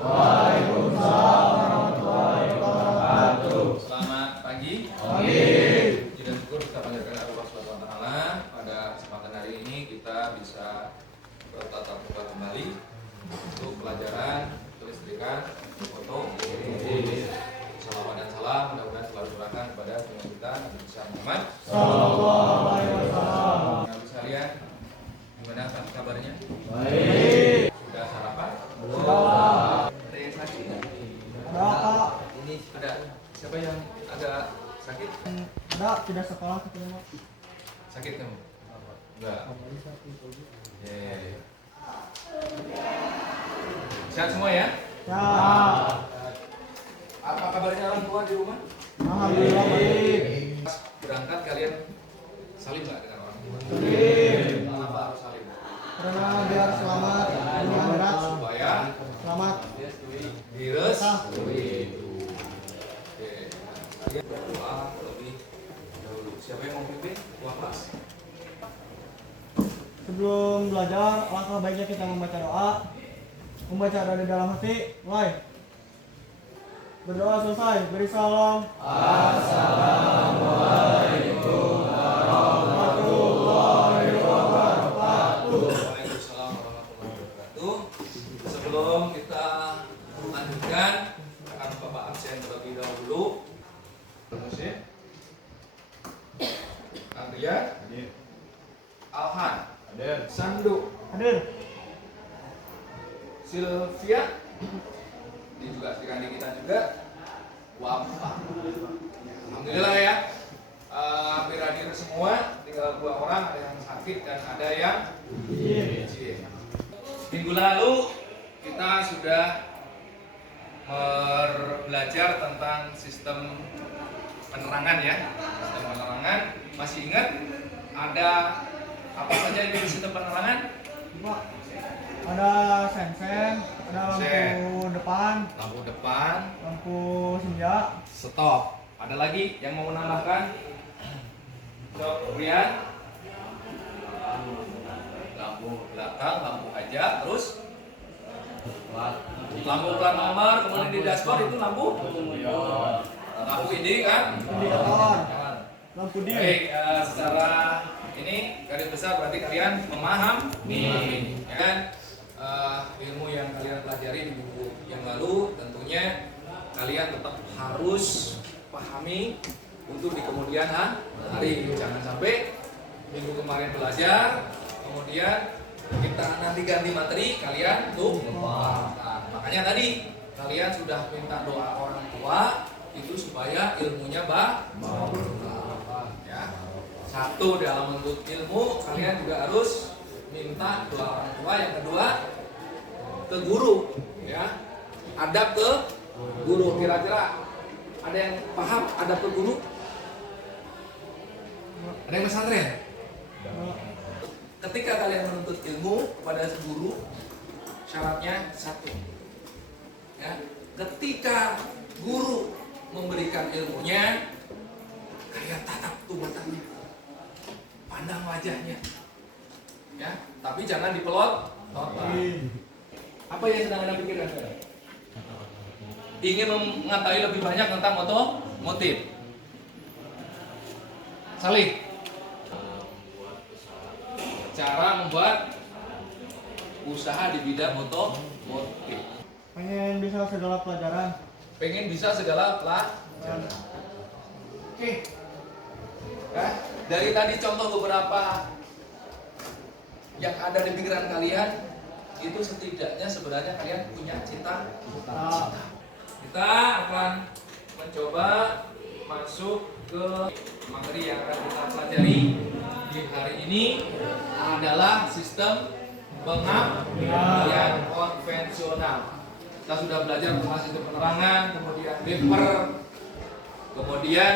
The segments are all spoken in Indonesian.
Waalaikumsalam warahmatullahi wabarakatuh. Selamat pagi. Pagi. Puji dan syukur kita panjatkan Allah Subhanahu wa taala. Pada kesempatan hari ini kita bisa bertatap muka kembali untuk pelajaran kelistrikan foto. Salawat dan salam mudah-mudahan selalu tercurahkan kepada Tuhan kita Nabi besar Muhammad Sallallahu alaihi wasallam. Nabi sekalian, gimana kabarnya? Baik. Sudah sarapan? Sudah. Ada yang sakit nggak? Ada. Ini ada siapa yang agak sakit? Ada tidak sekolah ketemu. Sakit kamu? Enggak. Ya. Sehat semua ya? Ya. Apa kabarnya orang tua di rumah? Alhamdulillah baik. Berangkat kalian salim nggak dengan orang tua? Salim. Kenapa harus salim? Karena biar selamat dunia akhirat. Supaya Selamat. virus. Oke. Kalian berdoa terlebih dahulu. Siapa yang mau pimpin? Ketua kelas. Sebelum belajar, alangkah baiknya kita membaca doa. Membaca dari dalam hati. Mulai. Berdoa selesai. Beri salam. Assalamualaikum warahmatullahi wabarakatuh. Waalaikumsalam warahmatullahi wabarakatuh. Sebelum kita lanjutkan, akan Bapak absen terlebih dahulu. Musik. Andrea. Alhan. Sandu. Hadir. Sylvia. Ini juga adik kita juga. Wafa. Alhamdulillah ya. Hampir hadir semua. Tinggal 2 orang, ada yang sakit dan ada yang izin. Minggu lalu kita sudah belajar tentang sistem penerangan ya. Sistem penerangan. Masih ingat ada apa saja di sistem penerangan? Pak, ada sen-sen, ada lampu depan, Lampu depan, lampu senja, stop. Ada lagi yang mau menambahkan? Stop, Rian. Lampu belakang, lampu aja, terus lampu plat nomor, kemudian di dashboard itu lampu ini kan? indikator, lampu dim. Baik, secara ini garis besar berarti kalian memahami ya kan? Ilmu yang kalian pelajari di buku yang lalu tentunya kalian tetap harus pahami untuk di kemudian hari. Jangan sampai minggu kemarin belajar kemudian kita nanti ganti materi kalian tuh lupa. Nah, makanya tadi kalian sudah minta doa orang tua itu supaya ilmunya ya. Satu, dalam menuntut ilmu kalian juga harus minta doa orang tua. Yang kedua, ke guru ya. Adab ke guru. Kira-kira ada yang paham adab ke guru? Ada yang pesantren? Ketika kalian menuntut ilmu kepada guru, syaratnya satu ya. Ketika guru memberikan ilmunya, kalian tatap tuh matanya, pandang wajahnya ya, tapi jangan dipelot. Apa yang sedang anda pikirkan sekarang? Ingin mengetahui lebih banyak tentang motif. Salih, cara membuat usaha di bidang motif. Pengen bisa segala pelajaran. Pengen bisa segala pelajaran. Oke. Ya, dari tadi contoh beberapa yang ada di pikiran kalian itu setidaknya sebenarnya kalian punya cita-cita. Kita akan mencoba masuk ke materi yang akan kita pelajari di hari ini adalah sistem pengabdian konvensional. Kita sudah belajar tentang sistem penerangan, kemudian beeper, kemudian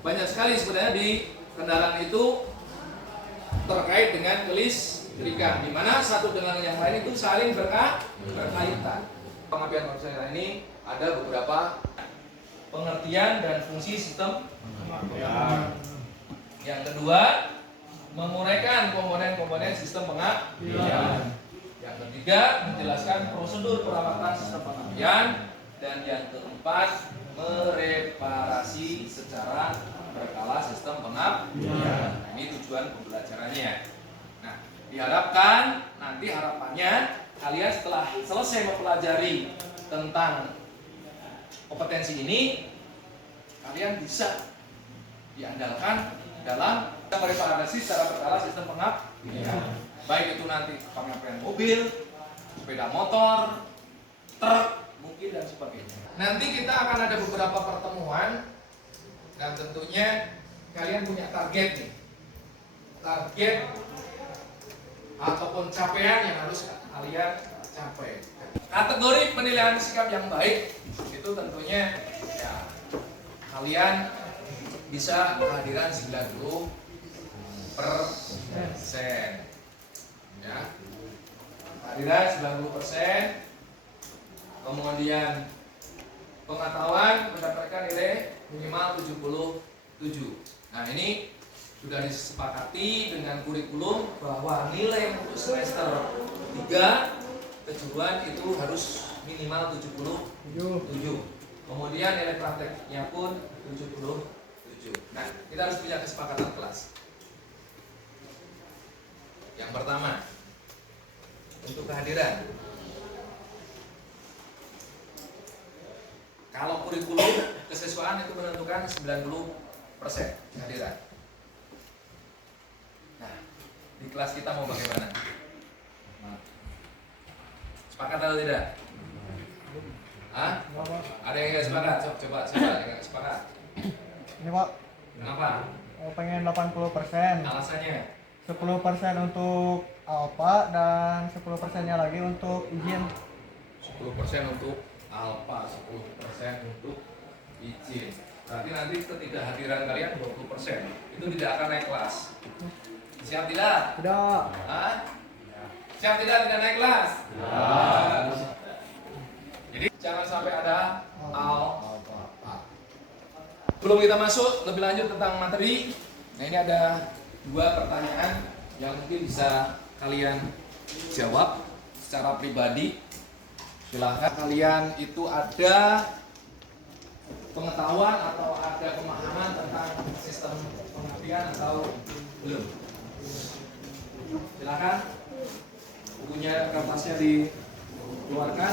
banyak sekali sebenarnya di kendaraan itu terkait dengan kelistrikan, di mana satu dengan yang lain itu saling berkaitan. Pengabdian konvensional ini ada beberapa pengertian dan fungsi sistem pengabdian. Yang kedua, menguraikan komponen-komponen sistem pengabdian. Yang ketiga, menjelaskan prosedur perawatan sistem pengapian. Dan yang keempat, mereparasi secara berkala sistem pengapian. Nah, ini tujuan pembelajarannya. Nah, diharapkan nanti harapannya kalian setelah selesai mempelajari tentang kompetensi ini, kalian bisa diandalkan dalam mereparasi secara berkala sistem pengapian. Baik itu nanti pengapian mobil, sepeda motor, truk, mungkin dan sebagainya. Nanti kita akan ada beberapa pertemuan dan tentunya kalian punya target nih. Target ataupun capaian yang harus kalian capai. Kategori penilaian sikap yang baik itu tentunya ya, kalian bisa kehadiran 90%. Ya. Kehadiran 90%. Kemudian pengetahuan mendapatkan nilai minimal 77. Nah, ini sudah disepakati dengan kurikulum bahwa nilai untuk semester 3 kejuruan itu harus minimal 77. Kemudian nilai prakteknya pun 77. Nah, kita harus punya kesepakatan kelas. Yang pertama, untuk kehadiran. Kalau kurikulum kesiswaan itu menentukan 90% kehadiran. Nah, di kelas kita mau bagaimana? Sepakat atau tidak? Hah? Ada yang nggak sepakat? Coba yang nggak sepakat. Ini Pak, Kenapa? pengen 80%. Alasannya? 10% untuk alfa dan 10%-nya lagi untuk izin. 10% untuk alfa, 10% untuk izin. Berarti nanti ketidakhadiran kalian 20%. Itu tidak akan naik kelas. Siap tidak? Tidak. Hah? Siap tidak naik kelas? Jadi jangan sampai ada alfa. Sebelum kita masuk lebih lanjut tentang materi, nah ini ada 2 pertanyaan yang mungkin bisa kalian jawab secara pribadi. Silahkan kalian itu ada pengetahuan atau ada pemahaman tentang sistem pengapian atau belum? Silahkan bukunya, kertasnya dikeluarkan.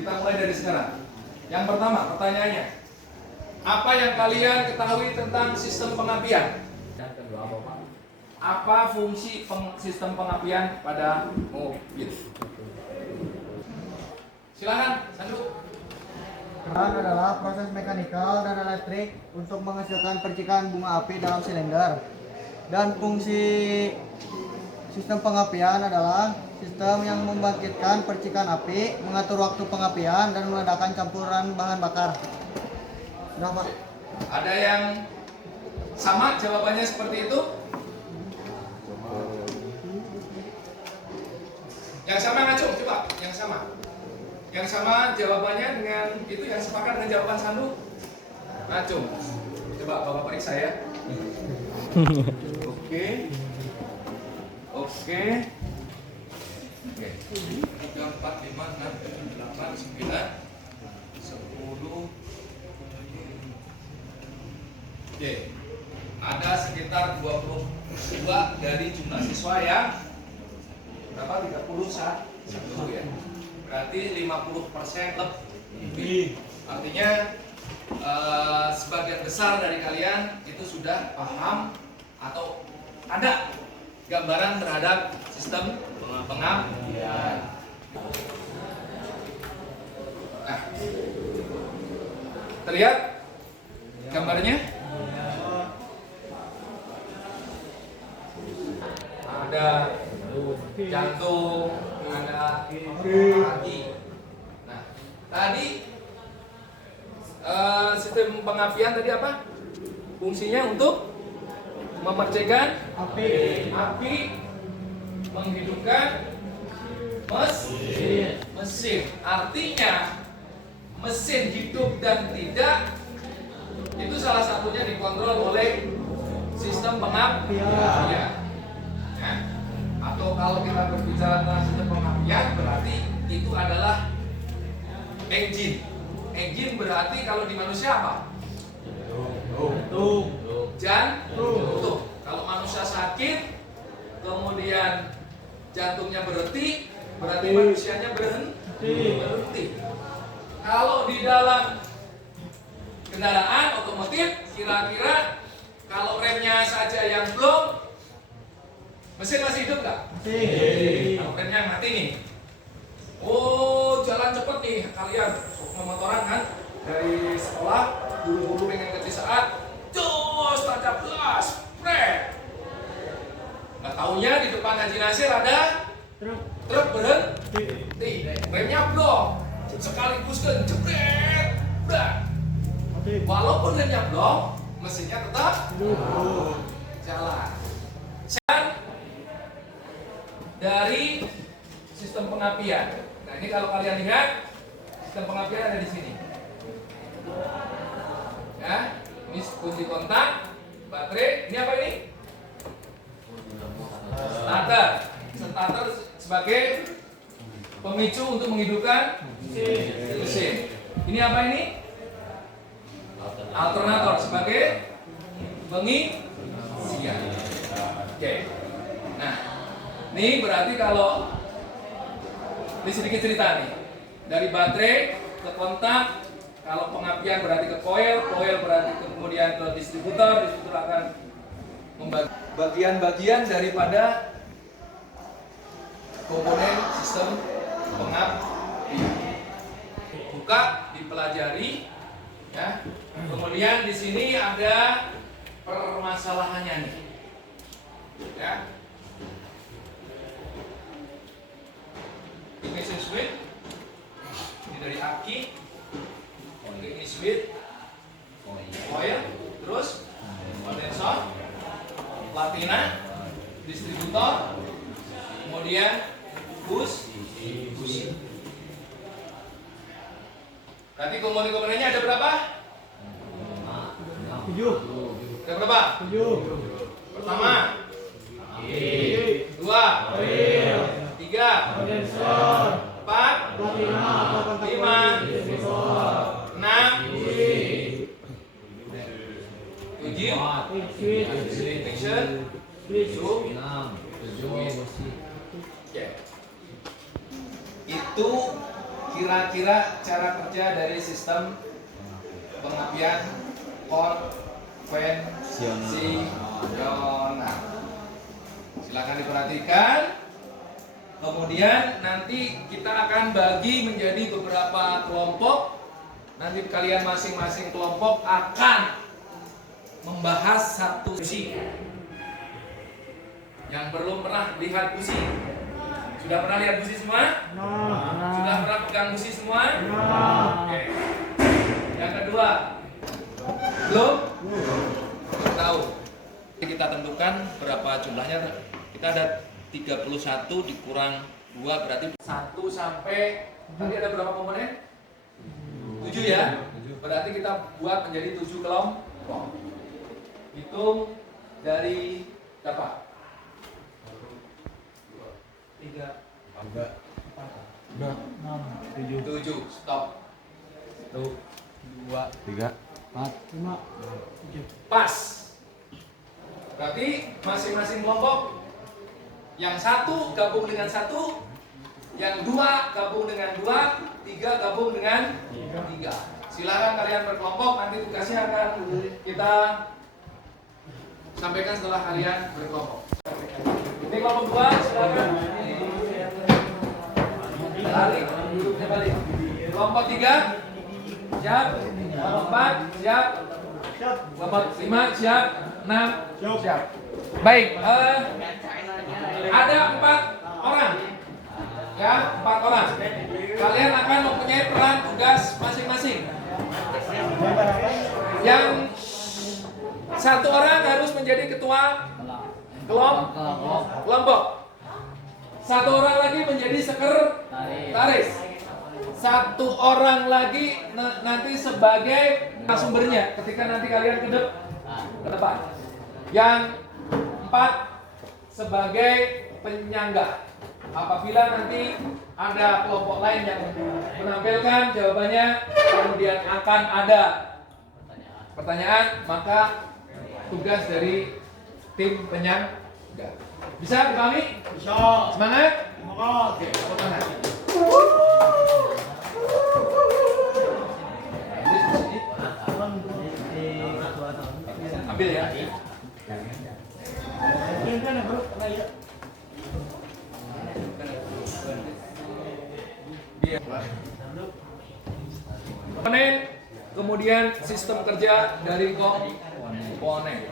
Kita mulai dari sekarang. Yang pertama pertanyaannya, apa yang kalian ketahui tentang sistem pengapian? Yang kedua apa fungsi sistem pengapian pada mobil? Silakan, Sandu. Keran adalah proses mekanikal dan elektrik untuk menghasilkan percikan bunga api dalam silinder. Dan fungsi sistem pengapian adalah sistem yang membangkitkan percikan api, mengatur waktu pengapian, dan meledakkan campuran bahan bakar. Sudah, Pak? Ada yang sama jawabannya seperti itu? Yang sama ngacung, coba. Yang sama. Yang sama jawabannya dengan itu, yang sepakat dengan jawaban Sandu? Ngacung. Coba Bapak periksa ya. Oke. 3, 4, 5, 6, 7, 8, 9, 10. Oke. Ada sekitar 22 dari jumlah siswa yang berapa? 31 ya. Berarti 50% lebih. Artinya sebagian besar dari kalian itu sudah paham atau ada gambaran terhadap sistem pengapian. Nah, terlihat gambarnya? Ada jantung, ada hati. Nah, tadi sistem pengapian tadi apa? Fungsinya untuk memercikan api, menghidupkan mesin. Artinya mesin hidup dan tidak itu salah satunya dikontrol oleh sistem pengapian. Ya. atau kalau kita berbicara tentang sistem pengapian berarti itu adalah engine. Engine berarti kalau di manusia apa? Jantung. Kalau manusia sakit, kemudian jantungnya berhenti, berarti manusianya berhenti. Kalau di dalam kendaraan otomotif, kira-kira kalau remnya saja yang belum, mesin masih hidup nggak? Kalau remnya mati nih, oh jalan cepet nih kalian, memotoran kan dari sekolah, buru-buru pengen ke saat, jos tancap gas, pret. Nggak taunya di depan Haji Nasir ada truk berhenti, remnya blok, sekaligus kan jebret, brak. Walaupun remnya blok, mesinnya tetap jalan. Dari sistem pengapian. Nah ini kalau kalian lihat, sistem pengapian ada di sini. Ya, ini kunci kontak, baterai. Ini apa ini? Starter. Starter sebagai pemicu untuk menghidupkan mesin. Ini apa ini? Alternator sebagai pengisian. Oke. Nah, ini berarti kalau ini sedikit cerita nih. Dari baterai ke kontak, kalau pengapian berarti ke coil, coil berarti kemudian ke distributor, distributor akan membagi bagian-bagian daripada komponen sistem pengapian. Buka, dipelajari, ya. Kemudian di sini ada permasalahannya nih, ya. Ignition switch ini dari aki, ini switch, coil, terus kondensor, platina, distributor, kemudian busi. Berarti komponen-komponennya ada berapa? 7. Ada berapa? 7. Pertama, 2, 3, 4, 5, 6, 7, ignition, 7. Itu kira-kira cara kerja dari sistem pengapian konvensional. Silakan diperhatikan. Kemudian nanti kita akan bagi menjadi beberapa kelompok. Nanti kalian masing-masing kelompok akan membahas satu busi. Yang belum pernah lihat busi, sudah pernah lihat busi semua? Sudah pernah pegang busi semua? Oke. Yang kedua, belum tahu. Kita tentukan berapa jumlahnya. Kita ada 31 dikurang 2 berarti 1 sampai tadi ada berapa komponen? 7 ya. Berarti kita buat menjadi 7 kelompok. Hitung dari berapa? 3, 4, 7. Stop. 1, 2, 3, 4, 5, 7. Pas. Berarti masing-masing kelompok, yang 1 gabung dengan 1, yang 2 gabung dengan 2, 3 gabung dengan 3. Silakan kalian berkelompok, nanti tugasnya akan kita sampaikan setelah kalian berkelompok. Ini kelompok 2, silakan. Balik, duduknya balik. Kelompok 3, siap. Kelompok 4, siap. Kelompok 5, siap. 6, siap. Baik, ada 4 orang. Ya, 4 orang. Kalian akan mempunyai peran tugas masing-masing. Yang 1 orang harus menjadi ketua kelompok. 1 orang lagi menjadi sekretaris. 1 orang lagi nanti sebagai sumbernya ketika nanti kalian ke depan. Yang 4 sebagai penyangga. Apabila nanti ada kelompok lain yang menampilkan jawabannya, kemudian akan ada pertanyaan, maka tugas dari tim penyangga. Bisa dipahami? Bisa. Semangat? Semangat. Oke, tepuk tangan. Ambil ya. Komponen, kemudian sistem kerja dari komponen.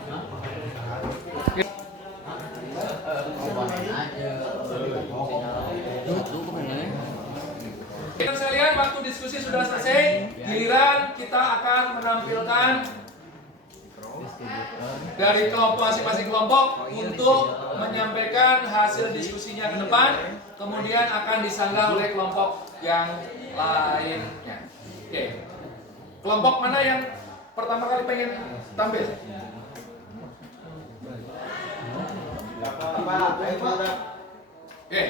Sekalian, waktu diskusi sudah selesai. Giliran kita akan menampilkan dari kelompok masing-masing kelompok untuk menyampaikan hasil diskusinya ke depan, kemudian akan disanggah oleh kelompok yang lainnya. Oke, kelompok mana yang pertama kali pengen tampil? Oke,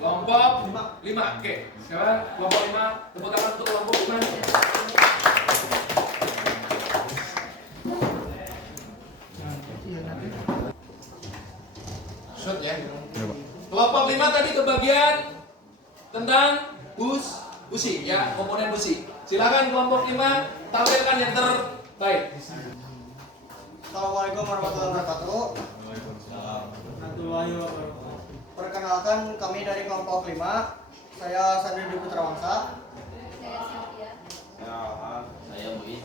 kelompok 5. Oke, sekarang kelompok 5, tepuk tangan untuk kelompok 5. Shot ya. Kelompok 5 tadi kebagian tentang busi ya, komponen busi. Silakan kelompok 5 tampilkan yang terbaik. Assalamualaikum warahmatullahi wabarakatuh. Perkenalkan, kami dari kelompok 5. Saya Sandri Dwi Putrawangsa. Saya Sylvia. Saya Muiz.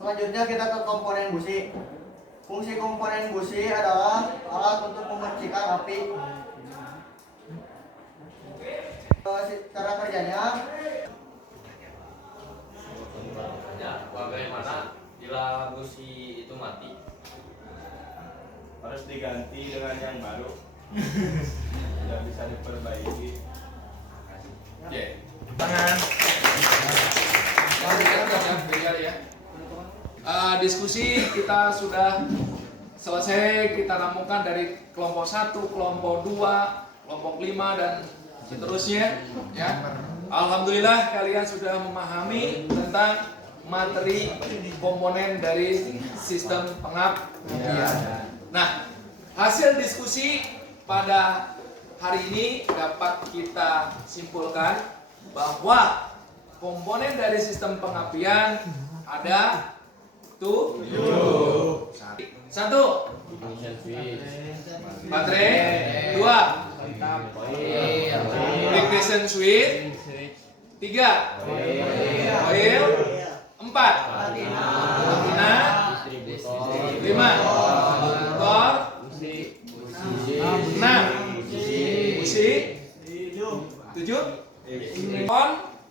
Selanjutnya kita ke komponen busi. Fungsi komponen busi adalah alat untuk memercikan api. Cara kerjanya, Bagaimana bila busi itu mati? Harus diganti dengan yang baru. Tidak bisa diperbaiki. Oke, tangan. Ya. Diskusi kita sudah selesai, kita ramukan dari kelompok 1, kelompok 2, kelompok 5 dan seterusnya ya. Alhamdulillah kalian sudah memahami tentang materi komponen dari sistem pengapian. Nah, hasil diskusi pada hari ini dapat kita simpulkan bahwa komponen dari sistem pengapian ada 7. 1. Baterai. 2. Ignition switch. 3. Coil. 4. Makina. 5. Motor. 6. Busi. 7.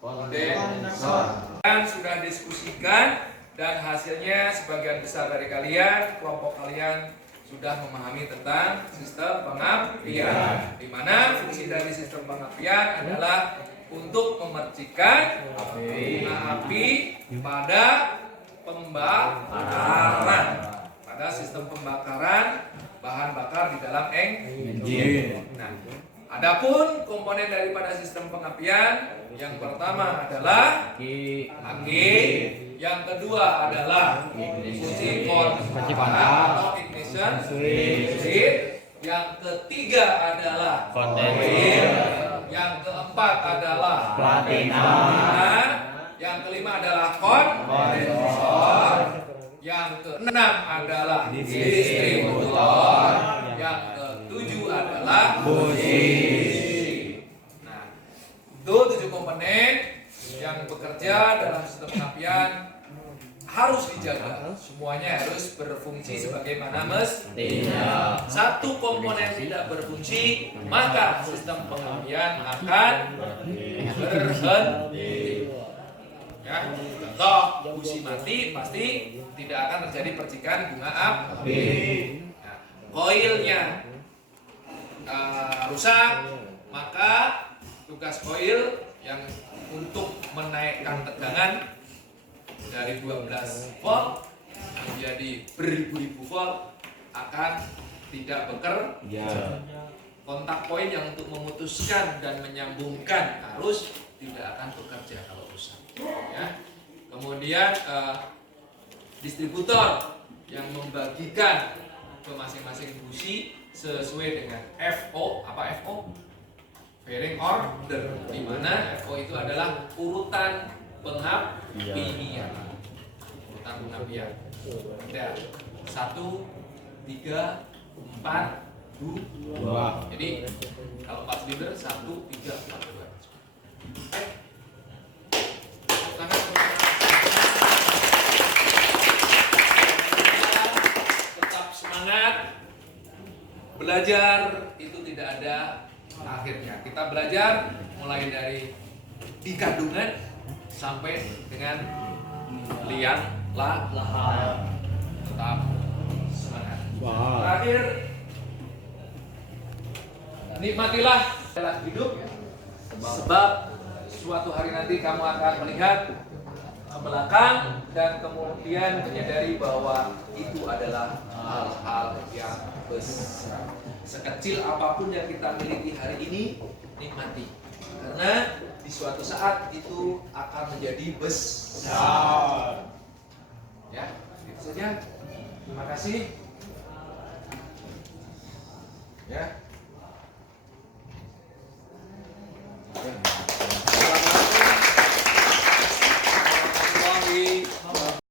Kondensor. Dan sudah diskusikan dan hasilnya sebagian besar dari kalian, kelompok kalian sudah memahami tentang sistem pengapian, di mana fungsi dari sistem pengapian adalah untuk memercikan api pada pembakaran, pada sistem pembakaran bahan bakar di dalam engine. Nah, adapun komponen daripada sistem pengapian yang pertama adalah aki, yang kedua adalah kunci atau ignition switch, yang ketiga adalah coil, yang keempat adalah platina, yang kelima adalah kondensor, yang keenam adalah distributor, yang ketujuh adalah busi. Nah, itu 7 komponen yang bekerja dalam sistem pengapian harus dijaga, semuanya harus berfungsi sebagaimana mestinya. Satu komponen tidak berfungsi, maka sistem pengapian akan berhenti. Ya, contoh busi mati pasti tidak akan terjadi percikan bunga api. Nah, koilnya rusak, maka tugas koil yang untuk menaikkan tegangan dari 12 volt menjadi beribu-ribu volt akan tidak bekerja. Kontak poin yang untuk memutuskan dan menyambungkan arus tidak akan bekerja kalau rusak. Ya. Kemudian distributor yang membagikan ke masing-masing busi sesuai dengan FO. Apa FO? Fairing order, di mana FO itu adalah urutan pengapinian. Urutan pengapinian. Ada 1, 3, 4, 2. Jadi kalau 4 silinder 1, 3, 4, 2. Tetap semangat. Belajar itu tidak ada akhirnya. Kita belajar mulai dari di kandungan sampai dengan liang lahat. Tetap semangat. Terakhir, nikmatilah jalan hidup, sebab suatu hari nanti kamu akan melihat ke belakang dan kemudian menyadari bahwa itu adalah hal-hal yang besar. Sekecil apapun yang kita miliki hari ini, nikmati, karena di suatu saat itu akan menjadi besar. Ya, itu saja. Terima kasih. Ya.